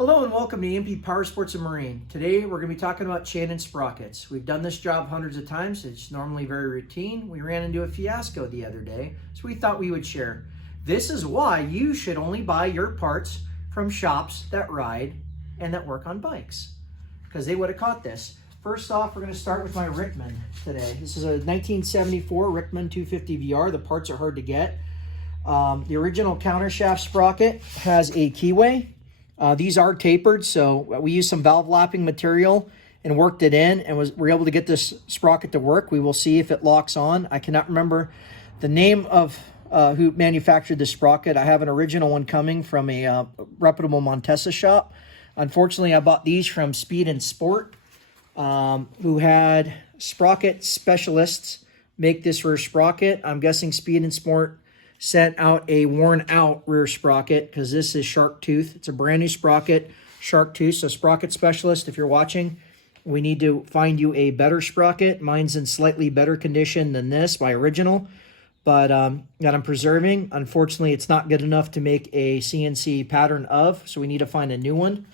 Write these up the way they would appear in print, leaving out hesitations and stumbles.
Hello and welcome to EMP Power Sports and Marine. Today we're going to be talking about chain and sprockets. We've done this job hundreds of times. It's normally very routine. We ran into a fiasco the other day, so we thought we would share. This is why you should only buy your parts from shops that ride and that work on bikes, because they would have caught this. First off, we're going to start with my Rickman today. This is a 1974 Rickman 250 VR. The parts are hard to get. The original countershaft sprocket has a keyway. These are tapered, so we used some valve lapping material and worked it in, and we're able to get this sprocket to work. We will see if it locks on. I cannot remember the name of who manufactured the sprocket. I have an original one coming from a reputable Montesa shop. Unfortunately, I bought these from Speed and Sport, who had sprocket specialists make this rear sprocket. I'm guessing Speed and Sport sent out a worn out rear sprocket because this is shark tooth. It's a brand new sprocket, shark tooth. So sprocket specialist, if you're watching, we need to find you a better sprocket. Mine's in slightly better condition than this, my original, but that I'm preserving. Unfortunately, it's not good enough to make a CNC pattern of, so we need to find a new one.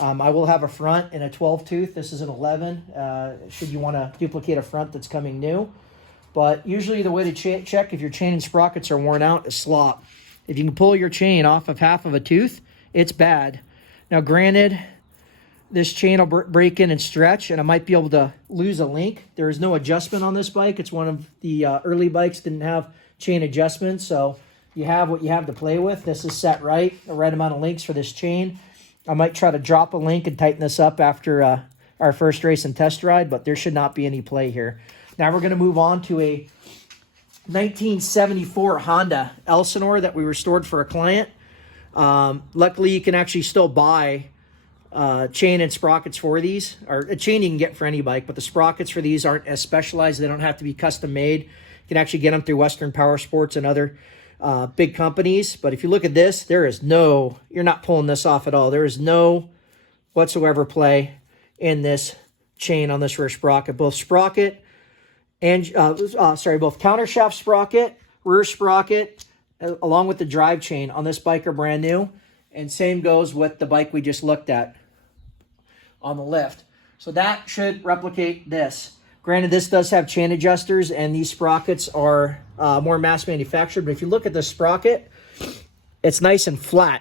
I will have a front in a 12 tooth. This is an 11, should you want to duplicate a front that's coming new. But usually the way to check if your chain and sprockets are worn out is slop. If you can pull your chain off of half of a tooth, it's bad. Now granted, this chain will break in and stretch, and I might be able to lose a link. There is no adjustment on this bike. It's one of the early bikes didn't have chain adjustment, so you have what you have to play with. This is set right, the right amount of links for this chain. I might try to drop a link and tighten this up after our first race and test ride, but there should not be any play here. Now we're going to move on to a 1974 Honda Elsinore that we restored for a client. Luckily, you can actually still buy chain and sprockets for these. Or a chain you can get for any bike, but the sprockets for these aren't as specialized. They don't have to be custom made. You can actually get them through Western Power Sports and other big companies. But if you look at this, there is no, you're not pulling this off at all. There is no whatsoever play in this chain on this rear sprocket. Both sprocket and both countershaft sprocket, rear sprocket, along with the drive chain on this bike are brand new. And same goes with the bike we just looked at on the lift. So that should replicate this. Granted, this does have chain adjusters, and these sprockets are more mass manufactured. But if you look at the sprocket, it's nice and flat.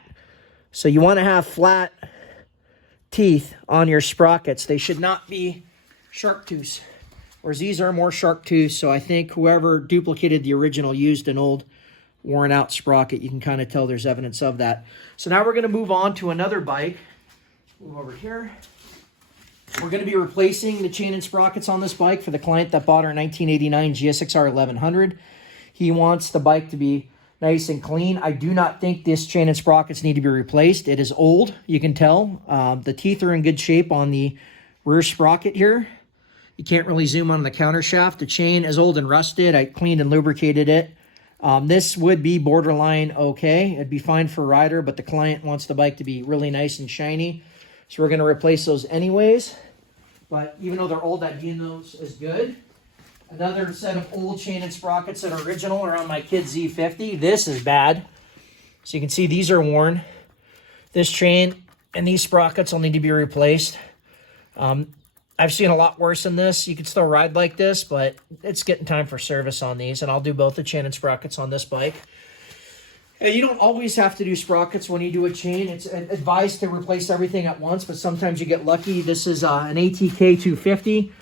So you want to have flat teeth on your sprockets. They should not be shark tooths. Whereas these are more shark tooth, so I think whoever duplicated the original used an old worn out sprocket. You can kind of tell there's evidence of that. So now we're going to move on to another bike. Move over here. We're going to be replacing the chain and sprockets on this bike for the client that bought our 1989 GSXR 1100. He wants the bike to be nice and clean. I do not think this chain and sprockets need to be replaced. It is old, you can tell. The teeth are in good shape on the rear sprocket here. You can't really zoom on the counter shaft. The chain is old and rusted. I cleaned and lubricated it. This would be borderline okay. It'd be fine for a rider, but the client wants the bike to be really nice and shiny. So we're going to replace those anyways. But even though they're old, that being those is good. Another set of old chain and sprockets that are original are on my kid's E50. This is bad. So you can see these are worn. This chain and these sprockets will need to be replaced. I've seen a lot worse than this. You can still ride like this, but it's getting time for service on these, and I'll do both the chain and sprockets on this bike. And you don't always have to do sprockets when you do a chain. It's advised to replace everything at once, but sometimes you get lucky. This is an ATK 250.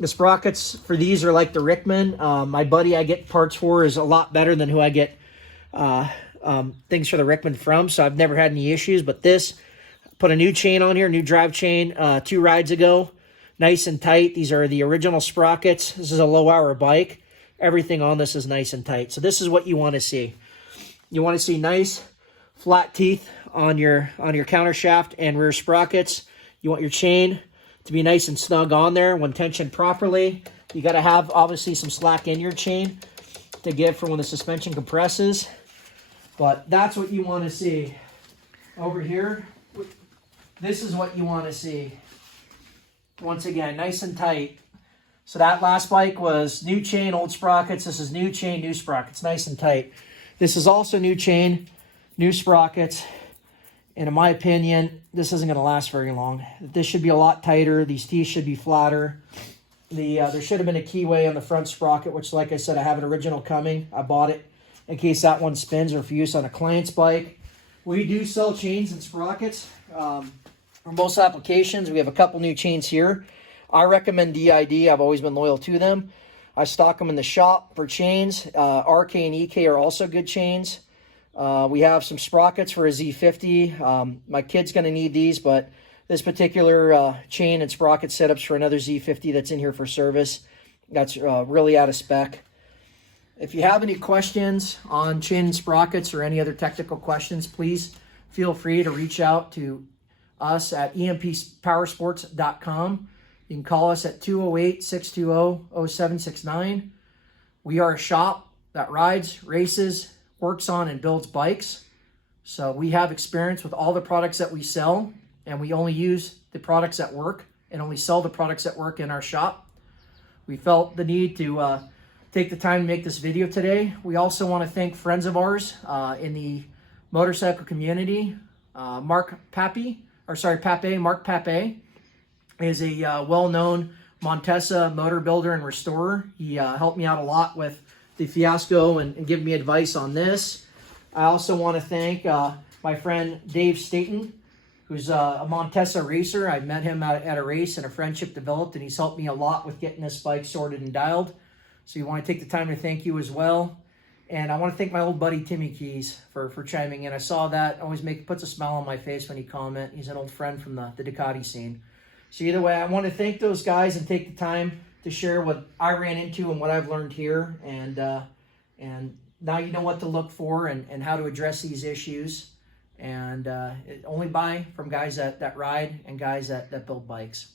The sprockets for these are like the Rickman. My buddy I get parts for is a lot better than who I get things for the Rickman from, so I've never had any issues. But this, put a new chain on here, new drive chain 2 rides ago. Nice and tight. These are the original sprockets. This is a low-hour bike. Everything on this is nice and tight. So this is what you want to see. You want to see nice, flat teeth on your counter shaft and rear sprockets. You want your chain to be nice and snug on there when tensioned properly. You got to have, obviously, some slack in your chain to give for when the suspension compresses. But that's what you want to see. Over here, this is what you want to see. Once again, nice and tight. So that last bike was new chain, old sprockets. This is new chain, new sprockets, nice and tight. This is also new chain, new sprockets, And in my opinion, this isn't going to last very long. This should be a lot tighter. These teeth should be flatter. There should have been a keyway on the front sprocket, which, like I said, I have an original coming. I bought it in case that one spins or for use on a client's bike. We do sell chains and sprockets for most applications. We have a couple new chains here. I recommend DID. I've always been loyal to them. I stock them in the shop for chains. RK and EK are also good chains. We have some sprockets for a Z50. My kid's going to need these, but this particular chain and sprocket setups for another Z50 that's in here for service. That's really out of spec. If you have any questions on chain and sprockets or any other technical questions, please feel free to reach out to us at emppowersports.com. You can call us at 208-620-0769. We are a shop that rides, races, works on, and builds bikes. So we have experience with all the products that we sell, and we only use the products that work and only sell the products that work in our shop. We felt the need to take the time to make this video today. We also want to thank friends of ours in the motorcycle community. Mark Pape is a well-known Montesa motor builder and restorer. He helped me out a lot with the Fiasco and give me advice on this. I also want to thank my friend Dave Staten, who's a Montesa racer. I met him at a race and a friendship developed, and he's helped me a lot with getting this bike sorted and dialed. So you want to take the time to thank you as well. And I want to thank my old buddy Timmy Keys for chiming in. I saw that. Always puts a smile on my face when he comments. He's an old friend from the Ducati scene. So either way, I want to thank those guys and take the time to share what I ran into and what I've learned here. And now you know what to look for and how to address these issues. And only buy from guys that ride and guys that build bikes.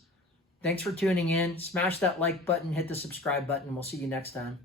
Thanks for tuning in. Smash that like button, hit the subscribe button, and we'll see you next time.